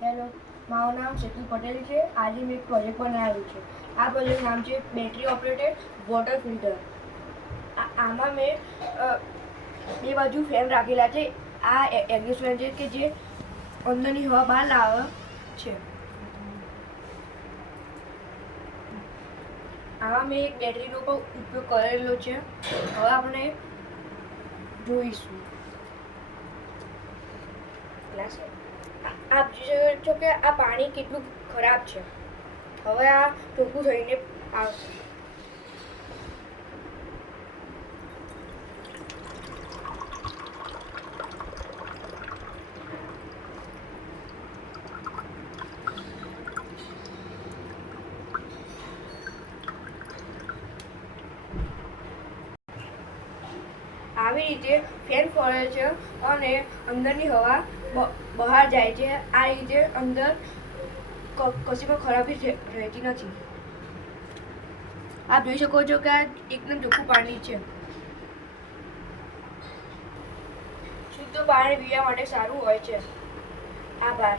Hello, મારું નામ શકીલ પટેલ છે. આજે મેં એક પ્રોજેક્ટ બનાવ્યું છે. આ પ્રોજેક્ટનું નામ છે બેટરી ઓપરેટેડ વોટર ફિલ્ટર. આમાં મેં બે બાજુ ફેન રાખેલા છે. આ એક્ઝોસ્ટ ફેન છે કે જે અંદરની હવા બહાર લાવે છે. આમાં મેં એક બેટરીનો પણ ઉપયોગ કરેલો છે. હવે આપણે જોઈશું. આપ જોઈ શકો છો કે આ પાણી કેટલું ખરાબ છે. હવે આ ચોખ્ખું થઈને આવશે. આવી રીતે ફેન ફરે છે અને અંદરની હવા બહાર જાય છે. આ રીતે અંદર કશી પણ ખરાબી રહેતી નથી. આપ જોઈ શકો છો કે આ એકદમ ચોખ્ખું પાણી છે. શુદ્ધ પાણી પીવા માટે સારું હોય છે. આભાર.